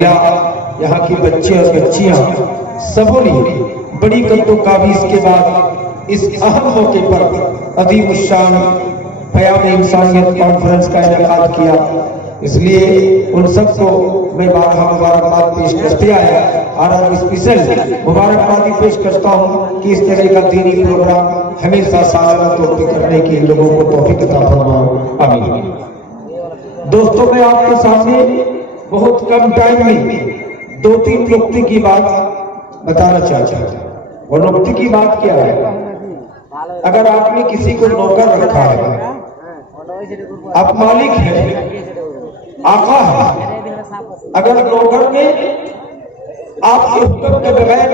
یہاں کی بچے اور بچیاں سبوں نے بڑی قد و کاویز کے بعد اس اہم موقع پر عظیم الشان پیام انسانیت کانفرنس کا انعقاد کیا. اس لیے ان سب کو میں بارہا مبارکباد پیش کرتے آیا اور اب اسپیشل مبارکبادی پیش کرتا ہوں کہ اس طرح کا دینی پروگرام ہمیشہ سالانہ طور پہ کرنے کے لوگوں کو توفیق عطا فرمائے. آمین. دوستوں میں آپ کے سامنے بہت کم ٹائم میں 2-3 نکتے کی بات بتانا چاہتا ہوں. اور نکتے کی بات کیا ہے؟ اگر آپ نے کسی کو نوکر رکھا ہے، آپ مالک ہیں، آقا ہے، اگر نوکر نے آپ کے حکم کے بغیر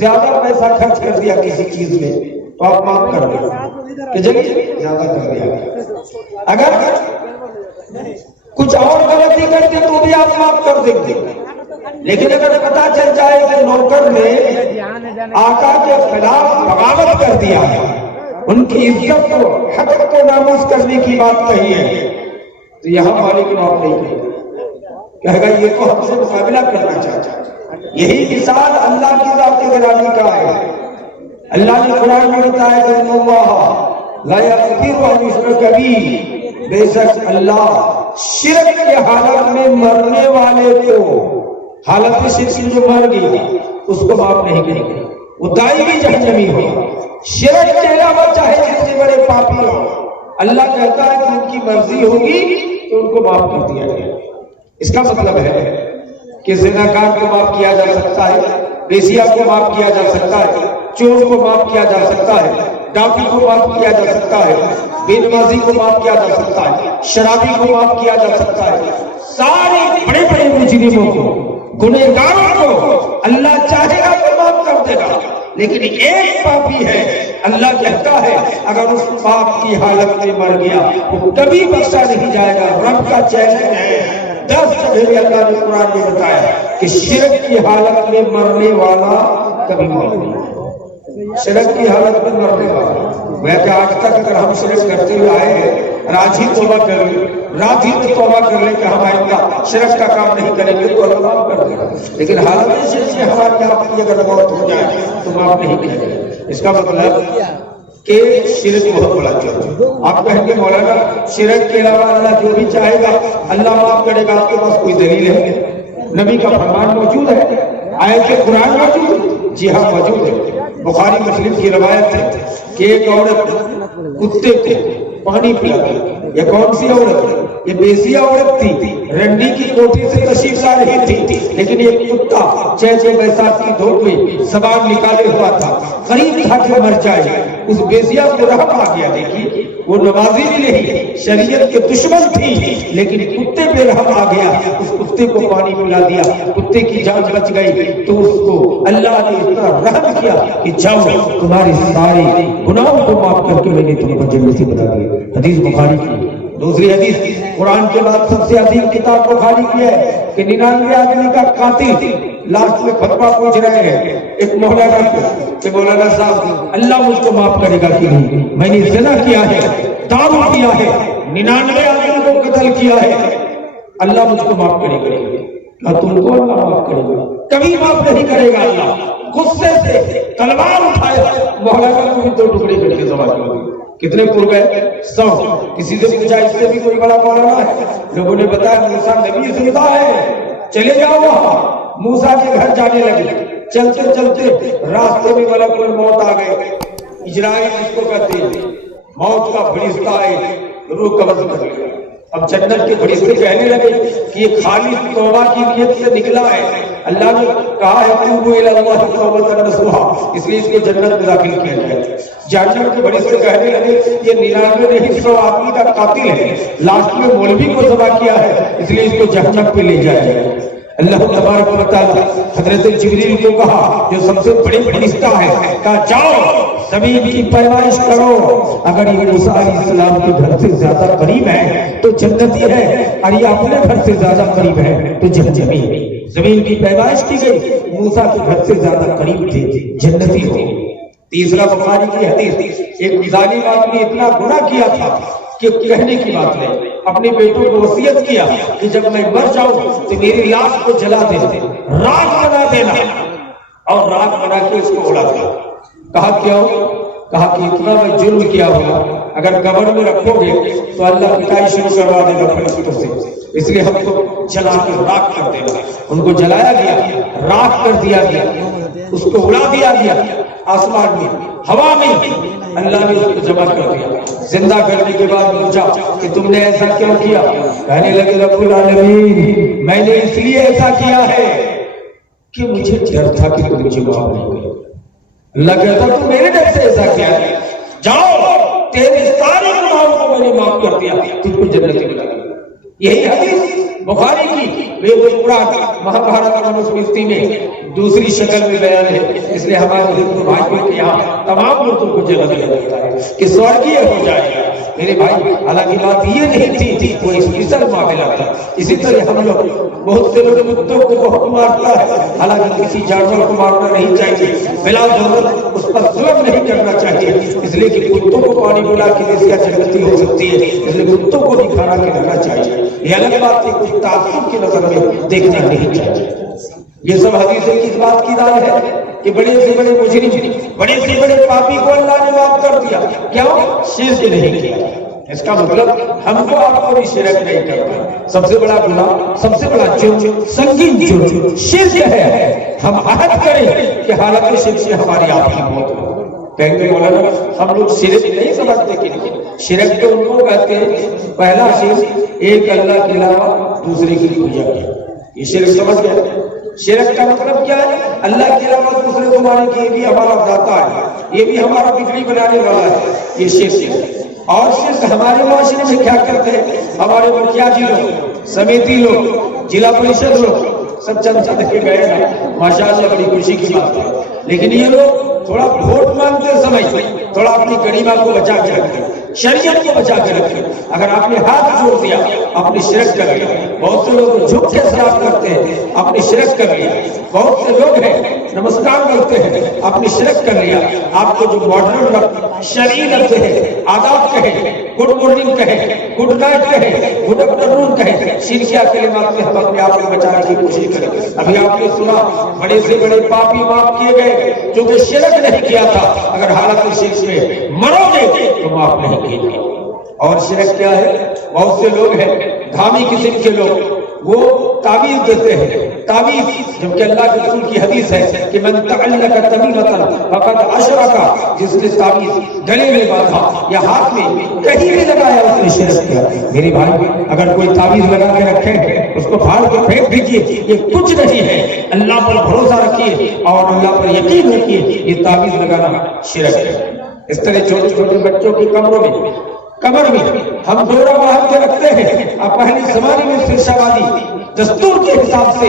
زیادہ پیسہ خرچ کر دیا کسی چیز میں تو آپ معاف کر دیں کہ چلیے زیادہ کر دیا. اگر کچھ اور غلطی کرتے تو بھی آپ معاف کر دیں گے. لیکن اگر پتا چل جائے کہ نوکر نے آقا کے خلاف بغاوت کر دیا ہے، ان کی عزت کو حق کو ناموز کرنے کی بات کہی ہے، تو یہاں مالک معاف نہیں کرے گا، کہے گا یہ تو ہم سے مقابلہ کرنا چاہتا ہے. یہی مثال اللہ کی ذات گرامی کا ہے. اللہ نے قرآن میں بتایا کہ ان اللہ لا یغفر ان یشرک بہ، بے شک اللہ شرک کی حالت میں مرنے والے کو، حالت شرک سے جو مر گئی اس کو معاف نہیں کرے گا، وہ دائمی جہنمی ہوگا. شرک کے علاوہ چاہے جتنے بڑے پاپی ہو، اللہ کہتا ہے کہ ان کی مرضی ہوگی تو ان کو معاف کر دیا جائے. اس کا مطلب ہے کہ زناکار کو معاف کیا جا سکتا ہے، بیسیا کو معاف کیا جا سکتا ہے، چور کو معاف کیا جا سکتا ہے، ڈاکو کو معاف کیا جا سکتا ہے، بے نمازی کو معاف کیا جا سکتا ہے، شرابی کو معاف کیا جا سکتا ہے. سارے بڑے بڑے مجرموں کو، گنہگاروں کو اللہ چاہے گا تو معاف کر دے گا. لیکن ایک پاپی ہے، اللہ کہتا ہے اگر اس پاپ کی حالت میں مر گیا تو کبھی بخشا نہیں جائے گا. رب کا چیلنج ہے. 10 جگہ اللہ نے قرآن میں بتایا کہ شرک کی حالت میں مرنے والا کبھی موت نہیں. شرک کی حالت میں مرنے والا میں کہ آج تک اگر ہم شرک کرتے ہوئے آئے ہیں، راج ہی توبہ کر لیں، رات ہی توبہ کر لیں کہ ہم آئندہ شرک کا کام نہیں کریں گے تو اللہ معاف کر دے گا. لیکن حالت شرک سے ہمارے آپ کی اگر موت ہو جائے تو معاف نہیں کرے گا. اس کا مطلب کہ شرک بہت بڑا جرم ہے. آپ کہیں گے مولانا شرک کے علاوہ اللہ جو بھی چاہے گا اللہ معاف کرے گا، آپ کے پاس کوئی دلیل ہے؟ نبی کا فرمان موجود ہے، آیت قرآن موجود ہے. جی ہاں موجود ہے. بخاری مسلم کی روایت ہے کہ ایک عورت کتے کو پانی پلاتی. یہ کون سی عورت؟ یہ بیسیا عورت تھی، رنڈی کی کوٹھی سے تشریف لا رہی تھی، لیکن یہ کتا چھ بیساکھ کی دھوپ میں زبان نکالے ہوا تھا، قریب تھا کہ مر جائے. اس بیسیا کو رحم آ گیا. دیکھیے وہ نمازی بھی نہیں، شریعت کے دشمن تھی، لیکن کتے پہ رحم آ گیا. اس کتے کو پانی پلا دیا، کتے کی جان بچ گئی. تو اس کو اللہ نے اتنا رحم کیا کہ جاؤ تمہاری ساری گناہوں کو معاف کر کے میں نے تم کو جنتی بنا دیا. حدیث بخاری کی. دوسری حدیث، قرآن کے بعد سب سے عظیم کتاب بخاری کی ہے کہ 99 آدمی کا قاتل لاسٹ میں فتویٰ پوچھ رہے ہیں ایک مولانا کو کہ مولانا صاحب اللہ مجھ کو معاف کرے گا کہ نہیں؟ میں نے زنا کیا ہے، دارو کیا ہے، 99 آدمی کو قتل کیا ہے، اللہ مجھ کو معاف کرے گا؟ کیا تم کو اللہ معاف کرے گا؟ کبھی معاف نہیں کرے گا. اللہ غصے سے تلوار اٹھایا، مولانا کو بھی 2 ٹکڑے کر کے ذبح کر دیا. کتنے پور گئے؟ 100. کسی سے پوچھا اس سے بھی کوئی بڑا مولانا ہے؟ لوگوں نے بتایا موسیٰ نبی زندہ ہے، چلے جاؤ وہاں. موسیٰ کے گھر جانے لگے. چلتے چلتے راستے میں ملک الموت آ گئے. اجرائیل جس کو کہتے ہیں، موت کا فرشتہ آئے، روح قبض کر لیا. اب جنت کے فرشتے کہنے لگے کہ یہ خالی توبہ کی نیت سے نکلا ہے. اللہ نے کہا ہے توبوا الی اللہ توبۃ نصوحا، اس لیے اس کو جنت میں داخل کیا جائے. جہنم کے فرشتے کہنے لگے یہ 99 نہیں 100 آدمی کا قاتل ہے، لاسٹ میں مولوی کو ذبح کیا ہے، اس لیے اس کو جہنم پہ لے جایا جائے. اللہ تبارک و تعالی حضرت جبریل کو کہا جو سب سے بڑے فرشتہ ہے، کہا جاؤ زمین کی پیمائش کرو. اگر یہ موسیٰ علیہ السلام کے گھر سے زیادہ قریب ہے تو جنتی ہے، اور یہ اپنے گھر سے زیادہ قریب ہے تو جہنمی ہے. زمین کی پیمائش کی گئی، موسیٰ کے گھر سے زیادہ قریب تھے، جنتی ہو. تیسرا بخاری کی حدیث، ایک ظالم آدمی اتنا گناہ کیا تھا کہ کہنے کی بات نہیں. اپنے بیٹوں کو وصیت کیا کہ جب میں مر جاؤں تو میری لاش کو جلا دے، راکھ بنا دینا، اور راکھ بنا کے اس کو اڑا دیا۔ کہا کیوں؟ کہا کہ اتنا میں جرم کیا ہوا، اگر قبر میں رکھو گے تو اللہ پٹائی شروع کروا دے گا فرشتوں سے، اس لیے ہم کو جلا کے راکھ کر دینا۔ ان کو جلایا گیا، راکھ کر دیا گیا، اس کو اڑا دیا گیا آسمان میں، ہوا میں۔ اللہ نے اس کو جمع کر دیا، زندہ کرنے کے بعد پوچھا کہ تم نے ایسا کیوں کیا؟ کہنے لگے رب العالمین میں نے اس لیے ایسا کیا ہے کہ مجھے ڈر تھا کہ تم مجھے معاف نہیں کرو۔ اللہ کہتا تو میرے ڈر سے ایسا کیا ہے، جاؤ تیرے سارے گناہوں کو میں نے معاف کر دیا، تم کو جنت میں بنا دیا۔ یہی حدیث بخاری کی وید پران مہابھارت منوسمرتی میں دوسری شکل میں بیان ہے، اس لیے ہمارے ہندو بھائیوں کے یہاں تمام لوگوں کو جنت میں لگتا ہے کہ سورگیہ ہو جائے گا۔ میرے بھائی حالانکہ بات یہ نہیں تھی، وہ اسپیشل معاملہ تھا۔ اسی طرح ہم لوگ بہت سے لوگ کتوں کو بہت مارتا ہے، حالانکہ کسی جانور کو مارنا نہیں چاہیے، بلا ضرورت اس پر ظلم نہیں کرنا چاہیے، اس لیے کہ کتوں کو پانی پلا کے جس کا جنتی ہو سکتی ہے، اس لیے کتوں کو بھی کھانا کھلانا چاہیے۔ یہ الگ بات ہے، کچھ تعصب کی نظر میں دیکھنا نہیں چاہیے۔ یہ سب حدیثیں کس بات کی رائے ہے کہ بڑے سے بڑے مجرم، بڑے سے بڑے پاپی کو اللہ نے معاف کر دیا، کیوں؟ شرک نہیں کیا۔ اس کا مطلب ہم کو آپ کو بھی شرک نہیں کرنا۔ سب سے بڑا گناہ، سب سے بڑا جرم، سنگین جرم شرک ہے۔ ہم عہد کریں کہ حالت شرک سے ہماری آپ کی موت ہو۔ کہیں گے مولانا ہم لوگ شرک نہیں سمجھتے، کہ شرک تو ان کو کہتے ہیں پہلا شرک ایک اللہ کے علاوہ دوسرے کی پوجا کیا، یہ شرک سمجھ گئے؟ شرک کا مطلب کیا ہے؟ اللہ کے علاوہ دوسرے کو مانے کہ یہ بھی ہمارا داتا ہے، یہ بھی ہمارا بگڑی بنانے والا ہے، یہ شرک ہے۔ اور شرک ہمارے معاشرے میں کیا کرتے ہیں؟ ہمارے مرکزی لوگ، سمیتی لوگ، ضلع پریشد لوگ سب چند چند کے گئے نا، ماشاءاللہ بڑی خوشی کی بات ہے، لیکن یہ لوگ تھوڑا ووٹ مانگتے سمے تھوڑا اپنی گریبا کو بچا کے رکھے، شریعت کو بچا کے رکھے۔ اگر آپ نے ہاتھ جوڑ دیا اپنی شرک کر لیا۔ بہت سے لوگ جھک کے شراب کرتے ہیں، اپنی شرک کر لیا۔ بہت سے لوگ ہیں نمسکار کرتے ہیں، اپنی شرک کر لیا۔ آپ کو جو ماڈرن شرعی لفظ ہے، آداب کہیں، گڈ مارننگ کہیں، گڈ نائٹ کہیں، گڈ آفٹرنون کہیں، شرکیہ کلمات میں ہم اپنے آپ کو بچانے کی کوشش کریں۔ ابھی آپ نے سنا بڑے سے بڑے پاپی معاف کیے گئے جو کہ شرک نہیں کیا تھا، اگر حالت شرک میں مرو گے تو معاف نہیں کیے گئے۔ اور شرک کیا ہے؟ بہت سے لوگ ہیں دھامی قسم کے لوگ، وہ تعویذ دیتے ہیں، تعویذ، جبکہ اللہ کے رسول کی حدیث ہے کہ من تعلق تمیمۃ فقد اشرک، جس نے تعویذ گلے میں باندھا یا ہاتھ میں کہیں بھی لگایا اس نے شرک کیا۔ میرے بھائی اگر کوئی تعویذ لگا کے رکھے اس کو پھاڑ کے پھینک دیجیے، یہ کچھ نہیں ہے۔ اللہ پر بھروسہ رکھیے اور اللہ پر یقین رکھیے، یہ تعویذ لگانا شرک ہے۔ اس طرح چھوٹے چھوٹے بچوں کی کمر میں ہم ڈورا باندھ کے رکھتے ہیں۔ اب پہلے زمانے میں فرشہ بازی دستور کے حساب سے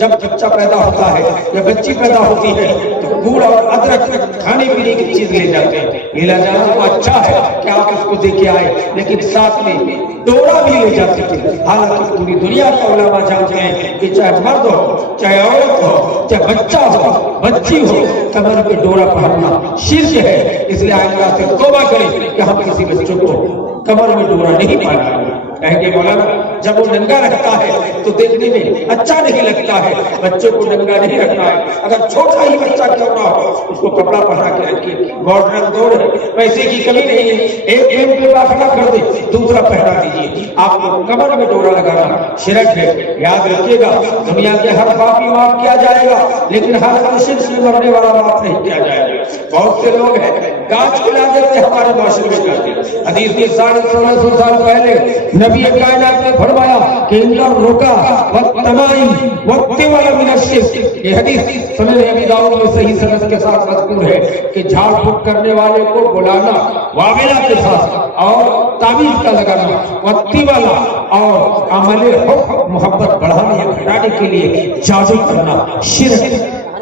جب بچہ پیدا ہوتا ہے یا بچی پیدا ہوتی ہے تو گڑ اور ادرک کھانے پینے کی چیز لے جاتے ہیں۔ یہ لے جانا تو اچھا ہے کہ آپ اس کو دے کے آئے، لیکن ساتھ میں ڈورا بھی لے جاتے تھے۔ حالانکہ پوری دنیا کا علماء جانتے ہیں کہ چاہے مرد ہو، چاہے عورت ہو، چاہے بچہ ہو، بچی ہو، کمر پہ ڈورا پہننا شرک ہے۔ اس لیے اللہ سے توبہ کریں کہ ہم کسی بچوں کو کمر میں ڈورا نہیں پہنائیں گے۔ کہیں گے مولانا جب وہ ننگا رہتا ہے تو دیکھنے میں اچھا نہیں لگتا ہے، بچے کو ننگا نہیں رکھنا ہے۔ اگر چھوٹا ہی بچہ کیوں نہ ہو اس کو کپڑا پہنا کے رکھیے۔ ماڈرن دور ہے، پیسے کی کمی نہیں ہے، ایک پینٹ پہ داخلہ کر دے دوسرا پہنا دیجیے۔ آپ کو کمر میں ڈورا لگانا شرک ہے۔ یاد رکھیے گا دنیا کے ہر پاپی معاف کیا جائے گا، لیکن ہر شرک سے مرنے والا معاف نہیں کیا جائے گا۔ بہت سے لوگ ہیں گاج کھلا دیتے ہمارے معاشرے میں کرتے ہیں۔ حدیث کے 1650 سال پہلے نبی کائنات نے فرمایا کہ ان کا رکا والتمائم والتوال من الشرک۔ یہ حدیث سنن ابی داؤد میں صحیح سند کے ساتھ مذکور ہے کہ جھاڑ پھونک کرنے والے کو بلانا واویلا کے ساتھ اور تعویذ کا لگانا والتوالا اور عمل حب محبت بڑھانے یا گھٹانے کے لیے جادو کرنا شرک۔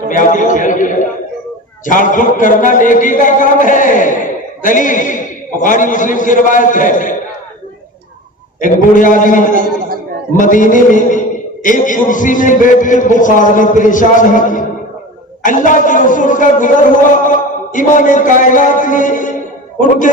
میں آپ نے خیال کیا جھاڑ پھونک کرنا نیکی کا کام ہے۔ دلیل بخاری مسلم کی روایت ہے، ایک بوڑھے آدمی مدینے میں ایک کرسی میں بیٹھ کے بخار میں پریشان ہے۔ اللہ کے رسول کا گزر ہوا، امام کائنات نے ان کے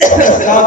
7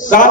7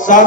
7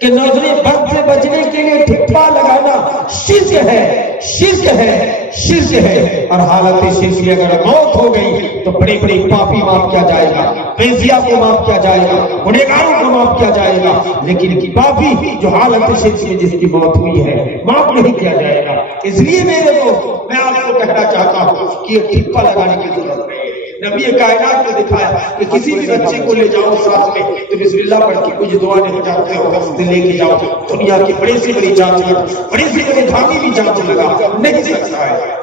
کہ نظر بد سے بچنے کے لیے ٹھپا لگانا شرک ہے، شرک ہے، شرک ہے۔ اور حالت شرک کی اگر موت ہو گئی تو بڑے بڑے پاپی معاف کیا جائے گا، بیزیا کو معاف کیا جائے گا، گنہگاروں کو معاف کیا جائے گا، لیکن پاپی جو حالت شرک میں جس کی موت ہوئی ہے معاف نہیں کیا جائے گا۔ اس لیے میرے کو میں آپ کو کہنا چاہتا ہوں کہ یہ ٹھپا لگانے کی ضرورت نہیں ہے۔ نبی کائنات نے دکھایا کہ کسی بھی بچے کو لے جاؤ ساتھ میں تو بسم اللہ پڑھ کے کچھ دعا نہیں جانتے ہو تو لے کے جاؤ، دنیا کی بڑی سے بڑی جانچ لگا، بڑی سے بڑی دھامی بھی جانچ لگا نہیں سکتا ہے۔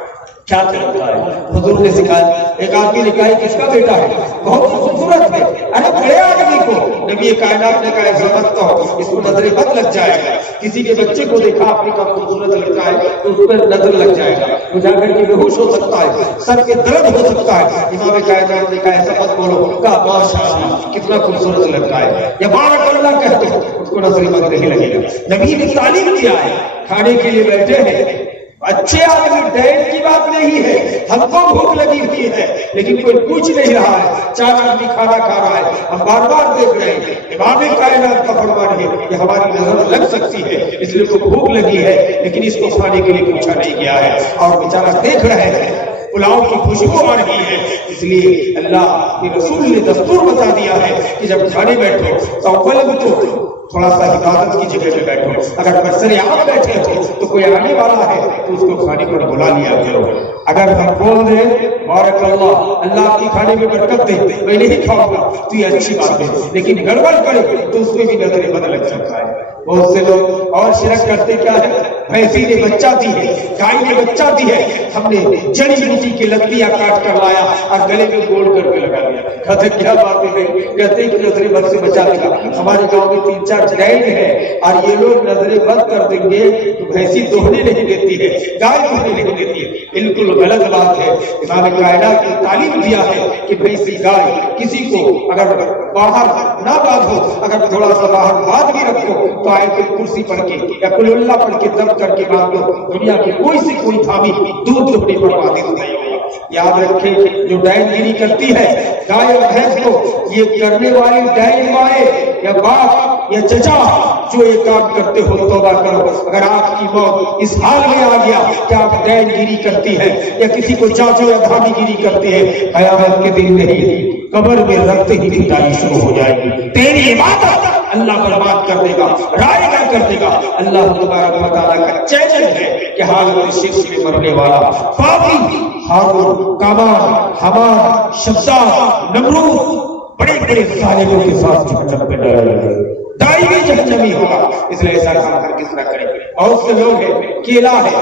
کیا کرتا ہے؟ حضور نے سکھایا، ایک آدمی نے کہا کس کا بیٹا ہے؟ بہت خوبصورت ہے۔ ارے بڑے آدمی کو نبی کائنات نے کہا ضبط کہو، اس کو نظر بد لگ جائے گا۔ کسی کے بچے کو دیکھا آپ نے کہا خوبصورت لگتا ہے تو اس پر نظر لگ جائے گا، وہ جا کر کے بے ہوش ہو سکتا ہے، سر کے درد ہو سکتا ہے۔ امام کائنات نے کہا ایسا مت بولو، کہا ماشاء اللہ کتنا خوبصورت لگتا ہے، یا بارک اللہ کہتے ہو، اس کو نظر بد نہیں لگے گا۔ نبی نے تعلیم دیا ہے، کھانے کے لیے بیٹھے ہیں، اچھے آدمی ڈیٹ کی بات نہیں ہے، ہم کو بھوک لگی ہوئی ہے لیکن کوئی پوچھ نہیں رہا ہے، چار آدمی کھانا کھا رہا ہے، ہم بار بار دیکھ رہے ہیں۔ امام کائنات کا فرمان ہے کہ ہماری نظر لگ سکتی ہے، اس لیے تو بھوک لگی ہے لیکن اس کو کھانے کے لیے پوچھا نہیں گیا ہے، اور بیچارہ دیکھ رہے ہیں پلاؤ کی خوشبو آ رہی ہے۔ اس لیے اللہ کے رسول نے دستور بتا دیا ہے کہ جب کھانے بیٹھو تو اول تو تھوڑا سا حفاظت کی جگہ پہ بیٹھو، اگر برسر آپ بیٹھے ہو تو کوئی آنے والا ہے تو اس کو کھانے پر بلا لیا کرو۔ اگر ہم بول دیں بارک اللہ آپ کی کھانے میں برکت دے، میں نہیں کھاؤں گا تو یہ اچھی بات ہے، لیکن گڑبڑ کرے تو اس میں بھی نظر بد لگ سکتا ہے۔ بہت سے لوگ اور شرک کرتے کیا ہے، بھینسی نے بچہ دی ہے، گائے نے بچہ دی ہے، ہم نے جڑی بوٹی کی لکڑیاں کاٹ کر لایا اور گلے میں گول کر کے لگا دیا۔ کہتے کیا بات ہے، کہتے ہیں کہ نظر بد سے بچا لے گا۔ ہمارے گاؤں میں 3-4 ڈین ہے اور یہ لوگ نظر بد کر دیں گے تو بھینسی دوہنے نہیں دیتی ہے، گائے دوہنے نہیں دیتی ہے، بالکل غلط بات ہے۔ امام کائنات نے تعلیم دیا ہے کہ بھینسی گائے کسی کو اگر باہر نہ باندھو، اگر تھوڑا سا باہر باندھ بھی رکھو تو آیت کرسی پڑھ کے یا قل اللہ پڑھ کے ضبط کر کے باندھ دو، دنیا کی کوئی سی کوئی تھامی دودھ دوہنے پر باندھ نہیں ہوگا۔ یاد رکھیں جو ڈین گیری کرتی ہے گائے اور بھینس کو، یہ کرنے والی ڈین مائے یا باپ یا چچا جو یہ کام کرتے ہو توبہ کرو۔ اگر آپ کی موت اس حال میں آ گیا کہ آپ ڈین گیری کرتی ہے یا کسی کو چاچو یا دھامی گیری کرتی ہے، قیامت کے دن نہیں قبر میں رکھتے ہی پٹائی شروع ہو جائے گی، تیری عبادت اللہ برباد کر دے گا، رائے گا کر دے گا۔ اللہ تبارک و تعالیٰ کا چیلنج ہے کہ حالت شرک میں مرنے والا پاپی ہارون، کامان، حمان، شداد، نمرود بڑے بڑے ظالموں کے ساتھ جہنم میں ڈالا جائے گا، دائمی جہنمی ہوگا۔ اس لیے ایسا کام کر کس نہ کرے۔ بہت سے لوگ ہیں کیلا ہے،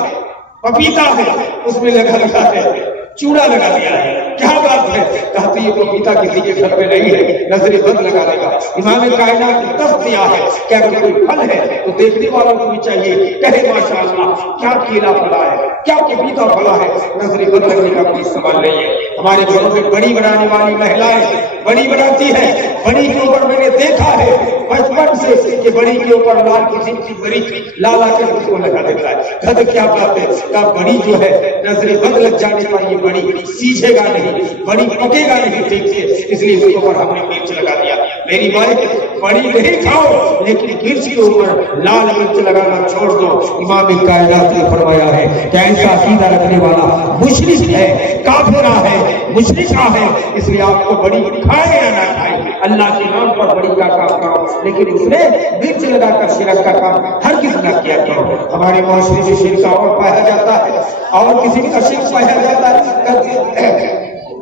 پپیتا ہے، اس میں لگا ہے چوڑا لگا دیا ہے، کیا بات ہے؟ کہتے یہ پپیتا کسی کے گھر میں نہیں ہے، نظر بد لگا دے گا۔ امام کائنات نے دست دیا ہے کہ اگر کوئی پھل ہے تو دیکھنے والوں کو بھی چاہیے کہے ماشاء اللہ کیا کیلا پھلا ہے، کیا پپیتا پھلا ہے، نظر بد لگنے کا کوئی سوال نہیں ہے۔ ہمارے گھروں میں بڑی بنانے والی مہلائیں بڑی بناتی ہے، بڑی کے اوپر میں نے دیکھا ہے بچپن سے کہ بڑی کے اوپر لال قسم کی بڑی لالا کر اس کو لگا دیتا ہے۔ کہتے کیا بات ہے؟ کہا بڑی جو ہے نظر بد لگ جانے پر یہ بڑی سیجھے گا نہیں، بڑی پکے گا نہیں ٹھیک سے، اس لیے اس کے اوپر ہم نے مرچ لگا دیا۔ میری مائیں بڑی نہیں کھاؤ لیکن مرچ کے اوپر لال مرچ لگانا چھوڑ دو۔ امام کائنات نے فرمایا ہے کہ ایسا عقیدہ رکھنے والا مشرک ہے، کافرہ ہے، مشرکہ ہے۔ اس لیے آپ کو بڑی کھائے یا نہ کھائے اللہ کے نام پر بڑی کا کام کرو، لیکن اس میں مرچ لگا کر شرک کا کام ہرگز نہ کیا کرو۔ ہمارے معاشرے میں شرک اور پایا جاتا ہے اور کسی کا شرک پایا جاتا ہے،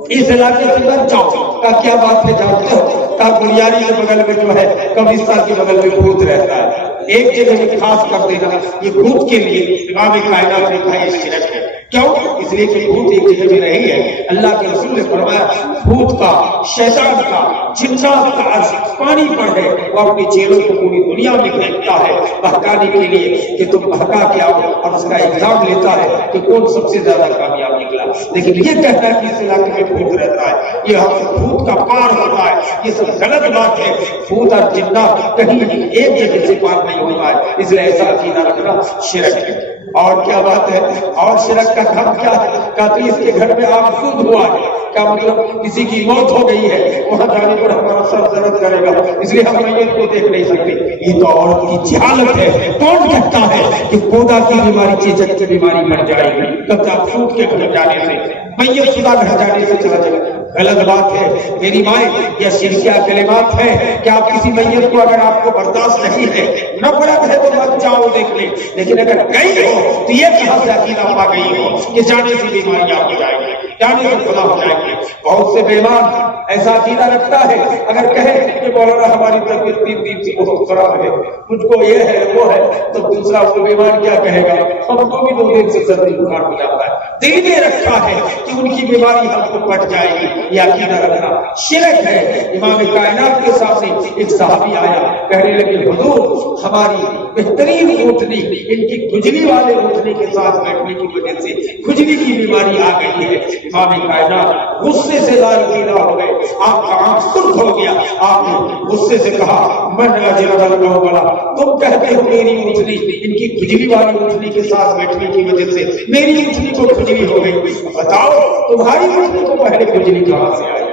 اس علاقے سے بچ جاؤ۔ کا کیا بات ہے جانتے ہو؟ کا بریانی کے بغل میں جو ہے قبرستان کے بغل میں بھوت رہتا ہے، ایک جگہ میں خاص کر دینا یہ بھوت کے لیے امام کائنات نے کہا یہ شرک ہے۔ کیوں؟ اس لیے کہ بھوت ایک جگہ میں نہیں ہے۔ اللہ کے رسول نے فرمایا بھوت کا، شیطان کا، جنات کا عرض پانی پر ہے، وہ اپنی چیلوں کو پوری دنیا میں بھیجتا ہے بہکانے کے لیے کہ تم بہکا کے آؤ، اور اس کا ایگزام لیتا ہے کہ کون سب سے زیادہ کامیاب نکلا۔ لیکن یہ کہتا ہے کہ اس علاقے میں بھوت رہتا ہے، یہ بھوت کا پار ہوتا ہے، یہ سب غلط بات ہے۔ بھوت اور جنات کہیں ایک جگہ سے پار نہیں ہوتا ہے، اس لیے ایسا عقیدہ رکھنا شرک ہے۔ اور کیا بات ہے، اور شرک کا کام کیا ہے؟ کہتی اس کے گھر میں آگ سود ہوا ہے، کیا مطلب کسی کی موت ہو گئی ہے، وہاں جانے پر ہمارا سر درد کرے گا، اس لیے ہم میت کو دیکھ نہیں سکتے۔ یہ تو عورت کی جہالت ہے۔ کون کہتا ہے کہ پودا کی بیماری چیچک کی بیماری مر جائے گی؟ کب آپ سود کے گھر جانے سے، میت شدہ گھر جانے سے چلا جائے گا؟ غلط بات ہے میری مائیں، یہ شرکیہ کلمات ہے کہ آپ کسی میت کو اگر آپ کو برداشت نہیں ہے، نفرت ہے تو مت جاؤ دیکھ لیں، لیکن اگر گئی ہو تو یہ کہاں سے عقیدہ پا گئی ہو کہ جانے سے بیماریاں ہو جائیں گی، جانے سے خدا ہو جائیں گے۔ بہت سے بیمان ایسا عقیدہ رکھتا ہے، اگر کہے کہ مولانا ہماری طبیعت 3 دن سے بہت خراب ہے، مجھ کو یہ ہے وہ ہے، تو دوسرا وہ بیمار کیا کہے گا؟ ہم کو بھی 2 دن سے سردی بخار ہو جاتا ہے۔ دل میں رکھا ہے کہ ان کی بیماری ہم کو پٹ جائے گی، یہ عقیدہ رکھنا شرک ہے۔ امام کائنات کے سامنے ایک صحابی آیا، کہنے لگے حضور ہماری بہترین اونٹنی ان کی کھجلی والے اونٹنی کے ساتھ بیٹھنے کی وجہ سے کھجلی کی بیماری آ گئی ہے۔ امام کائنات غصے سے لال پیلا ہو گئے، آپ کا آنکھ سرخ ہو گیا، آپ نے غصے سے کہا من اجر اللہ والا، تم کہتے ہو میری اونٹنی ان کی کھجلی والی اونٹنی کے ساتھ بیٹھنے کی وجہ سے میری اونٹنی کو کھجلی ہو گئی، بتاؤ تمہاری اونٹنی کو پہلے کھجلی کہاں سے آئی؟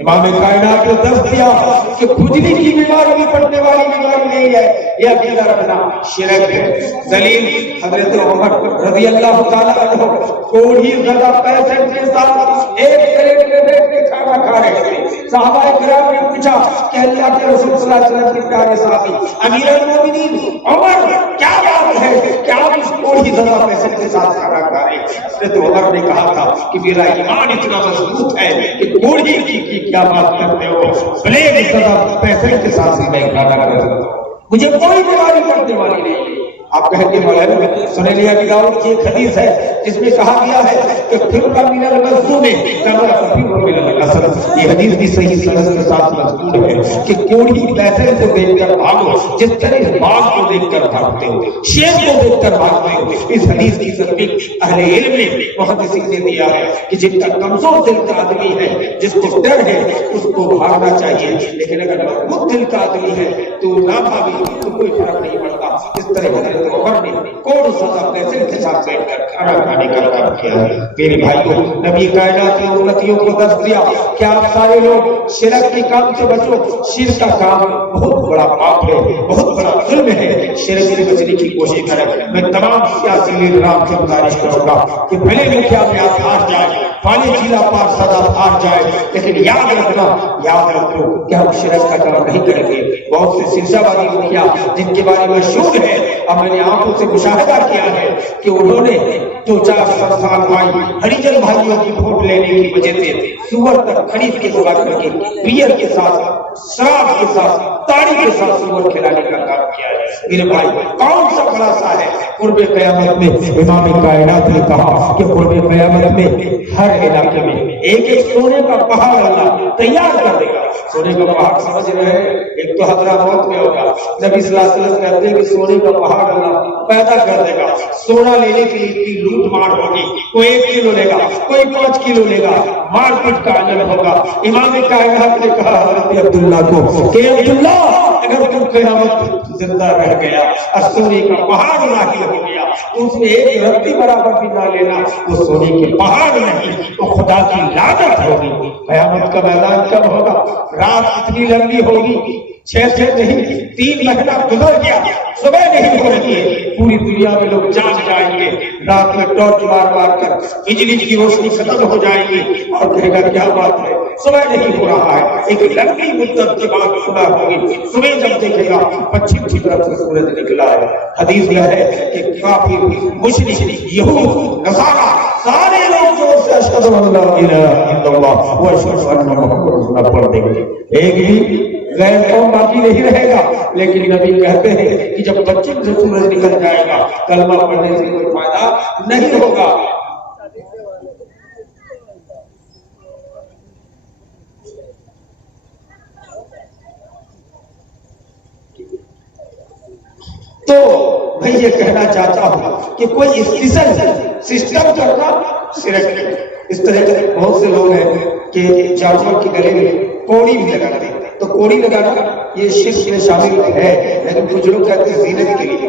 امام کائنات نے درس دیا کہ کھجلی کی بیماری بھی پڑنے والی بیماری نہیں ہے، یہ عقیدہ رکھنا شرک ہے۔ دلیل حضرت عمر رضی اللہ تعالیٰ عنہ کوڑی زدہ پیسے کے ساتھ ایک پلیٹ میں بیٹھ کے کھانا کھا رہے تھے۔ صحابہ کرام نے پوچھا کہ اللہ کے رسول صلی اللہ علیہ وسلم کے پیارے صحابی امیر المومنین عمر کیا بات ہے کہ آپ اس کوڑی زدہ پیسے کے ساتھ کھانا کھا رہے ہیں؟ حضرت عمر نے کہا تھا کہ میرا ایمان اتنا مضبوط ہے کہ کوڑی کی کیا بات کرتے ہو، پلیٹ زدہ پیسے کے ساتھ میں کھانا کھا رہا ہوں، مجھے کوئی بیماری پڑنے والی نہیں ہے۔ آپ کہتے ہیں مولانا سنے لیا کہ داؤد کی ایک حدیث ہے جس میں کہا گیا ہے کہ پھر کا من المظلوم کما تفر من الاسد، یہ حدیث بھی صحیح سند کے ساتھ مذکور ہے کہ کوڑی پیسے کو دیکھ کر بھاگو جس طرح باغ کو دیکھ کر بھاگتے ہو، شیر کو دیکھ کر بھاگتے ہو۔ اس حدیث کی تصدیق اہل علم نے محدثین نے دیا ہے کہ جن کا کمزور دل کا آدمی ہے، جس کو ڈر ہے، اس کو بھاگنا چاہیے، لیکن اگر مضبوط دل کا آدمی ہے تو نہ بھاگے تو کوئی فرق نہیں پڑتا۔ اس طرح عمر نے کوڑ زدہ پیسے کے ساتھ بیٹھ کر کھانا کھانے کا کام کیا ہے۔ میرے بھائیوں، نبی کائنات کی امتیوں کو درس دیا کہ آپ سارے لوگ شرک کے کام سے بچو، شرک کا کام بہت بڑا پاپ ہے، بہت بڑا ظلم ہے، شرک سے بچنے کی کوشش کریں۔ میں تمام سیاسی لیڈران سے گزارش کروں گا کہ بھلے مکھیا میں آپ ہار جائیں، فانی ضلع پارشد آپ ہار جائیں، لیکن یاد رکھنا، یاد رکھو کہ ہم شرک کا کام نہیں کریں گے۔ بہت سے سلسلہ بازی مکھیا جن کے بارے میں مشہور ہے، اب میں نے آنکھوں سے مشاہدہ کیا ہے کہ انہوں نے 2-4 سال بھائی ہریجن بھائیوں کی ووٹ لینے کی وجہ سے سور تک خرید کے سوا کر کے بیئر کے ساتھ، شراب کے ساتھ، تاڑی کے ساتھ سور کھلانے کا کام کیا ہے۔ میرے بھائی کون سا خلاصہ ہے؟ قرب قیامت میں امام کائنات نے کہا کہ قرب قیامت میں ہر علاقے میں ایک سونے کا پہاڑ اللہ تیار کر دے گا۔ سونے کا پہاڑ سمجھ رہے ہیں؟ ایک تو حضرموت میں ہوگا، نبی صلی اللہ علیہ وسلم کہتے ہیں کہ سونے کا پہاڑ اللہ پیدا کر دے گا۔ سونا لینے کے لیے لوٹ مار ہوگی، کوئی 1 کلو لے گا، کوئی 5 کلو لے گا، مار پیٹ کا عمل ہوگا۔ امام کائنات نے کہا حضرت عبداللہ کو کہ عبداللہ اگر تم قیامت زندہ رہ گیا اور سونے کا پہاڑ لاحق ہو گیا تو اس میں 1 رتی برابر بھی نہ لینا، وہ سونے کے پہاڑ نہیں، تو خدا کی لعنت ہوگی۔ قیامت کا میدان کب ہوگا؟ رات اتنی لمبی ہوگی، 6 نہیں 3 مہینہ گزر گیا، صبح نہیں ہو رہی ہے، پوری دنیا میں لوگ جاگ جائیں گے، رات میں ٹارچ مار مار کر بجلی کی روشنی ختم ہو جائے گی اور کہے گا کیا بات ہے، صبح نہیں ہو رہا ہے۔ ایک لمبی مدت کے بعد صبح ہوگی، صبح جب دیکھے گا پچھم کی طرف سے سورج نکلا ہے۔ حدیث یہ ہے کہ کافر، مشرک، یہود، نصارا سارے لوگ جو سے اشہد ان لا الہ الا اللہ و اشہد ان محمد رسول اللہ پڑھ دیں گے، ایک بھی غیر قوم باقی نہیں رہے گا۔ لیکن نبی کہتے ہیں کہ جب پچھم سے سورج نکل جائے گا کلمہ پڑھنے سے کوئی فائدہ نہیں ہوگا۔ تو میں یہ کہنا چاہتا ہوں کہ کوئی سسٹم کرنا شرک ہے۔ اس طرح کے بہت سے لوگ ہیں کہ جانور کے گلے میں کوڑی بھی لگاتے ہیں، تو کوڑی لگانا یہ شرک میں شامل ہے، لیکن کچھ لوگ کہتے ہیں زینت کے لیے،